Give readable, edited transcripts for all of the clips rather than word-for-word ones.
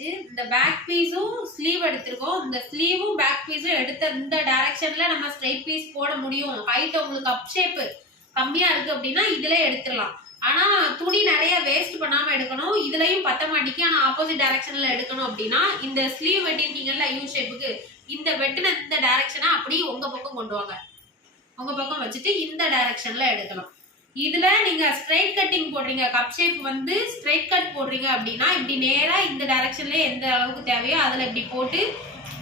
எடுத்தாச்சு. இந்த பேக் பீஸும் ஸ்லீவ் எடுத்திருக்கோம். இந்த ஸ்லீவும் பேக் பீஸும் எடுத்த இந்த டைரக்ஷன்ல நம்ம ஸ்ட்ரைட் பீஸ் போட முடியும். ஹைட் உங்களுக்கு அப் ஷேப் கம்மியா இருக்கு அப்படின்னா இதுல எடுத்துடலாம். ஆனா துணி நிறைய வேஸ்ட் பண்ணாம எடுக்கணும். இதுலயும் பத்த மாட்டிக்கு. ஆனா ஆப்போசிட் டைரக்ஷன்ல எடுக்கணும் அப்படின்னா இந்த ஸ்லீவ் வெட்டிருக்கீங்கல்ல யூ ஷேப்புக்கு, இந்த வெட்டின இந்த டைரக்ஷனை அப்படியே உங்க பக்கம் கொண்டு வாங்க. உங்க பக்கம் வச்சுட்டு இந்த டைரக்ஷன்ல எடுக்கலாம். இதுல நீங்க ஸ்ட்ரைட் கட்டிங் போடுறீங்க, கப் ஷேப் வந்து ஸ்ட்ரைட் கட் போடுறீங்க அப்படின்னா இப்படி நேரா இந்த டைரக்ஷன்ல எந்த அளவுக்கு தேவையோ அதுல இப்படி போட்டு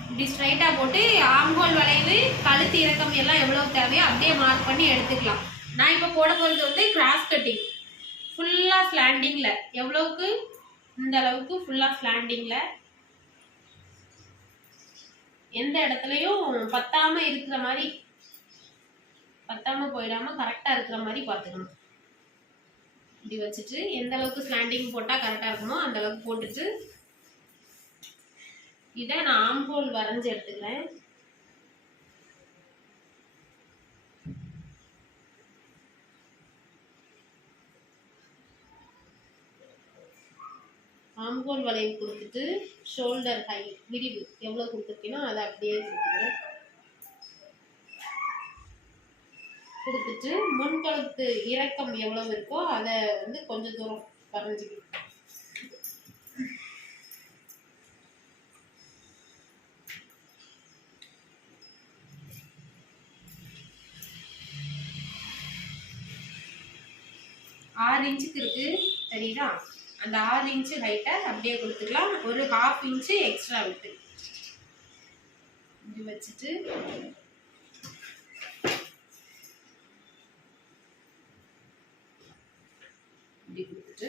இப்படி ஸ்ட்ரைட்டா போட்டு ஆம்ஹோல் வளைவு கழுத்து இறக்கம் எல்லாம் எவ்வளவு தேவையோ அப்படியே மார்க் பண்ணி எடுத்துக்கலாம். நான் இப்ப போட போறது வந்து கிராஸ் கட்டிங், ஃபுல்லா ஸ்லாண்டிங்ல, எவ்வளவுக்கு இந்த அளவுக்கு ஃபுல்லா ஸ்லாண்டிங்ல, எந்த இடத்துலயும் பத்தாம இருக்கிற மாதிரி, பத்தாம போயிடாம கரெக்டா இருக்கிற மாதிரி பாத்துக்கணும். இப்படி வச்சுட்டு எந்த அளவுக்கு ஸ்லாண்டிங் போட்டா கரெக்டா இருக்குமோ அந்த அளவுக்கு போட்டுட்டு இதை நான் ஆம்ஹோல் வரைஞ்சு எடுத்துக்கிறேன். ஆம்ஹோல் வளைவு கொடுத்துட்டு ஷோல்டர் ஹை விரிவு எவ்வளவு கொடுத்துருக்கீங்கன்னா அதை அப்படியே கொடுத்துக்கிறேன். கொடுத்துட்டு முன்கழுத்து இறக்கம் எவ்வளவு இருக்கோ அதை வந்து கொஞ்சம் தூரம் வரைஞ்சிக்கணும். ஆறு இன்ச்சுக்கு இருக்கு தெரியுதா? அந்த 6 இன்ச்சு ஹைட்டை அப்படியே கொடுத்துக்கலாம். ஒரு 1/2 இன்ச்சு எக்ஸ்ட்ரா விட்டு இப்படி வச்சுட்டு இப்படி கொடுத்துட்டு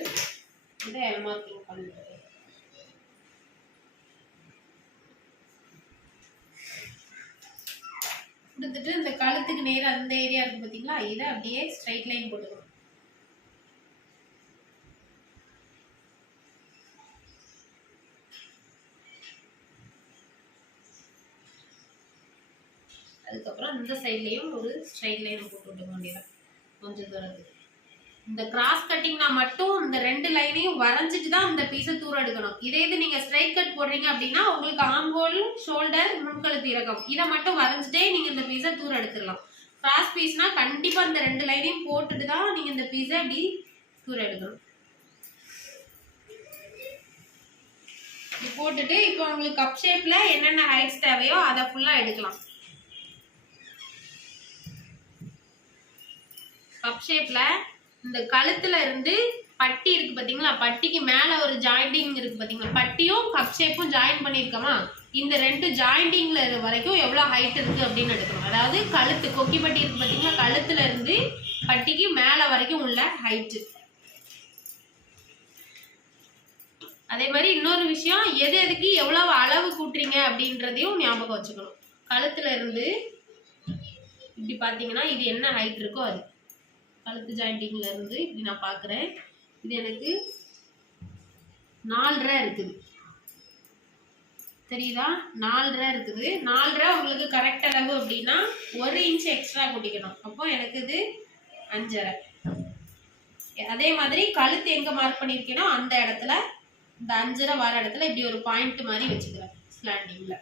இதை எல் மார்க்கிங் பண்ணிட்டு கொடுத்துட்டு இந்த கழுத்துக்கு நேரம் அந்த ஏரியா இருக்கு பார்த்தீங்களா, இதை அப்படியே ஸ்ட்ரைட் லைன் போட்டுக்கணும். அதுக்கப்புறம் இந்த சைட்லயும் ஒரு ஸ்ட்ரைட் லைன் போட்டு விட்டுக்க வேண்டியதான் கொஞ்சம் தூரத்துக்கு. இந்த கிராஸ் கட்டிங்னா மட்டும் இந்த 2 லைனையும் வரைஞ்சிட்டு தான் இந்த பீஸை தூரம் எடுக்கணும். இதே இது நீங்க ஸ்ட்ரைட் கட் போடுறீங்க அப்படின்னா உங்களுக்கு ஆம்ஹோல், ஷோல்டர், முன்கழுத்து இறக்கம் இதை மட்டும் வரைஞ்சிட்டே நீங்க இந்த பீஸை தூரம் எடுத்துடலாம். கிராஸ் பீஸ்னா கண்டிப்பா இந்த 2 லைனையும் போட்டுட்டு தான் நீங்க இந்த பீஸை அப்படி தூரம் எடுக்கணும். இப்படி போட்டுட்டு இப்போ உங்களுக்கு கப் ஷேப்ல என்னென்ன ஹைட்ஸ் தேவையோ அதை ஃபுல்லா எடுக்கலாம். கப் ஷேப்ல இந்த கழுத்துல இருந்து பட்டி இருக்கு பாத்தீங்களா, பட்டிக்கு மேல ஒரு ஜாயிண்டிங் இருக்கு பாத்தீங்களா, பட்டியும் கப் ஷேப்பும் ஜாயின் பண்ணிருக்கோமா, இந்த 2 ஜாயிண்டிங்ல வரைக்கும் எவ்வளவு ஹைட் இருக்கு அப்படின்னு எடுக்கணும். அதாவது கழுத்து கொக்கி பட்டி இருக்கு பாத்தீங்களா, கழுத்துல இருந்து பட்டிக்கு மேல வரைக்கும் உள்ள ஹைட். அதே மாதிரி இன்னொரு விஷயம், எது எதுக்கு எவ்வளவு அளவு கூட்டுறீங்க அப்படின்றதையும் ஞாபகம் வச்சுக்கணும். கழுத்துல இருந்து இப்படி பாத்தீங்கன்னா இது என்ன ஹைட் இருக்கோ அது கழுத்து ஜாயிண்டிங்ல இருந்து இப்படி நான் பாக்குறேன். இது எனக்கு 4.5 இருக்குது தெரியுதா, 4.5 இருக்குது. 4.5 உங்களுக்கு கரெக்ட் அளவு அப்படின்னா 1 இன்ச் எக்ஸ்ட்ரா கூட்டிக்கணும். அப்போ எனக்கு இது 5.5. அதே மாதிரி கழுத்து எங்க மார்க் பண்ணிருக்கேனோ அந்த இடத்துல இந்த 5.5 வர இடத்துல இப்படி ஒரு பாயிண்ட் மாதிரி வச்சுக்கிறேன் ஸ்லாண்டிங்ல.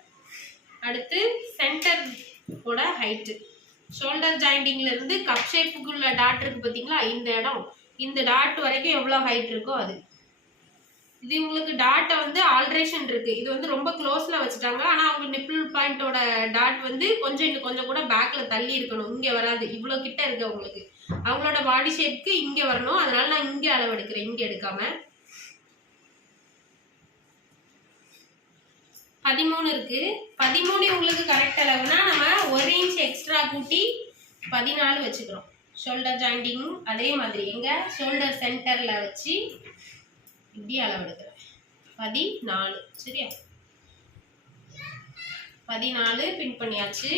அடுத்து சென்டர் கூட ஹைட்டு, ஷோல்டர் ஜாயிண்டிங்ல இருந்து கப் ஷேப்புக்குள்ள டாட் இருக்கு பாத்தீங்களா, இந்த இடம், இந்த டாட் வரைக்கும் எவ்வளவு ஹைட் இருக்கோ அது. இது உங்களுக்கு டாட்டை வந்து ஆல்ட்ரேஷன் இருக்கு. இது வந்து ரொம்ப க்ளோஸ்ல வச்சுட்டாங்க. ஆனா அவங்க நிப்பிள் பாயிண்டோட டாட் வந்து இன்னும் கொஞ்சம் கூட பேக்ல தள்ளி இருக்கணும். இங்க வராது, இவ்வளவு கிட்ட இருக்கு உங்களுக்கு. அவங்களோட பாடி ஷேப்க்கு இங்க வரணும். அதனால நான் இங்க அளவு எடுக்கிறேன், இங்க எடுக்காம. 13 இருக்கு. 13 உங்களுக்கு கரெக்ட் அளவுனா நம்ம 1 இன்ச் எக்ஸ்ட்ரா கூட்டி 14 வச்சுக்கிறோம். ஷோல்டர் ஜாயிண்டிங் அதே மாதிரி எங்க ஷோல்டர் சென்டர்ல வச்சு இப்படி அளவு எடுக்கிறேன். 14 சரியா, 14 பின் பண்ணியாச்சு.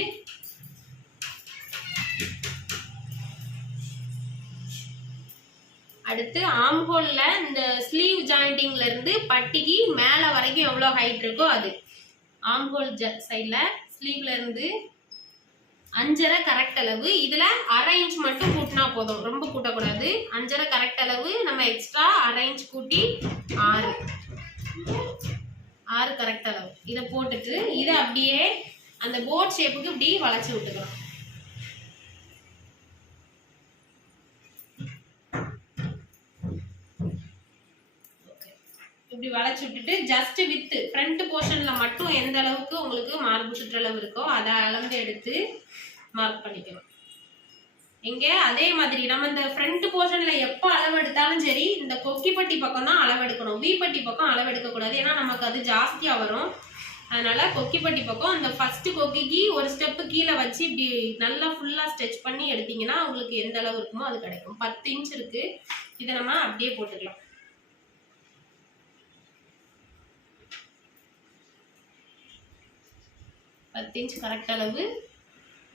அடுத்து ஆம்ஹோல்ல இந்த ஸ்லீவ் ஜாயிண்டிங்ல இருந்து பட்டிக்கு மேல வரைக்கும் எவ்வளவு ஹைட் இருக்கோ அது. ஆம்ஹோல் சைட்ல ஸ்லீவ்ல இருந்து 5.5 கரெக்ட் அளவு. இதுல 1/2 இன்ச் மட்டும் கூட்டினா போதும், ரொம்ப கூட்டக்கூடாது. 5.5 கரெக்ட் அளவு. நம்ம எக்ஸ்ட்ரா 1/2 இன்ச் கூட்டி 6 6 கரெக்ட் அளவு. இதை போட்டுட்டு இதை அப்படியே அந்த போட் ஷேப்புக்கு இப்படி வளைச்சி விட்டுக்கலாம். இப்படி வளைச்சி விட்டுட்டு ஜஸ்ட் வித் ஃப்ரண்ட் போர்ஷன்ல மட்டும் எந்த அளவுக்கு உங்களுக்கு மார்பு சுற்றளவு இருக்கோ அதை அளந்து எடுத்து மார்க் பண்ணிக்கணும். இங்க அதே மாதிரி நம்ம இந்த ஃப்ரண்ட் போர்ஷன்ல எப்போ அளவு எடுத்தாலும் சரி இந்த கொக்கிப்பட்டி பக்கம் தான் அளவு எடுக்கணும். வீப்பட்டி பக்கம் அளவு எடுக்க கூடாது, ஏன்னா நமக்கு அது ஜாஸ்தியா வரும். அதனால கொக்கிப்பட்டி பக்கம் அந்த ஃபர்ஸ்ட் கொக்கிக்கு ஒரு ஸ்டெப்பு கீழே வச்சு இப்படி நல்லா ஃபுல்லா ஸ்ட்ரெச் பண்ணி எடுத்தீங்கன்னா உங்களுக்கு எந்த அளவு இருக்குமோ அது கிடைக்கும். 10 இன்ச் இருக்கு. இதை நம்ம அப்படியே போட்டுக்கலாம். 10 இன்ச் கரெக்ட் அளவு,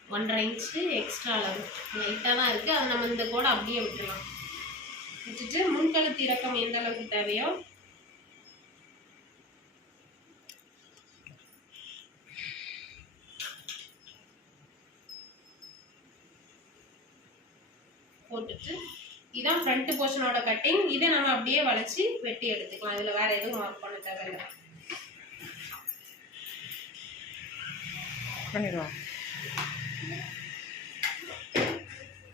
1.5 இன்ச் எக்ஸ்ட்ரா அளவு லைட்டாக தான் இருக்குது. அதை நம்ம இந்த கோடை அப்படியே விட்டுலாம். விட்டுட்டு முன்கழுத்து இறக்கம் எந்த அளவுக்கு தேவையோ போட்டுட்டு இதான் ஃப்ரண்ட் போர்ஷனோட கட்டிங். இதை நம்ம அப்படியே வளைச்சி வெட்டி எடுத்துக்கலாம். இதில் வேற எதுவும் மார்க் பண்ண தேவையில்லை. பண்ணிடுவோம்.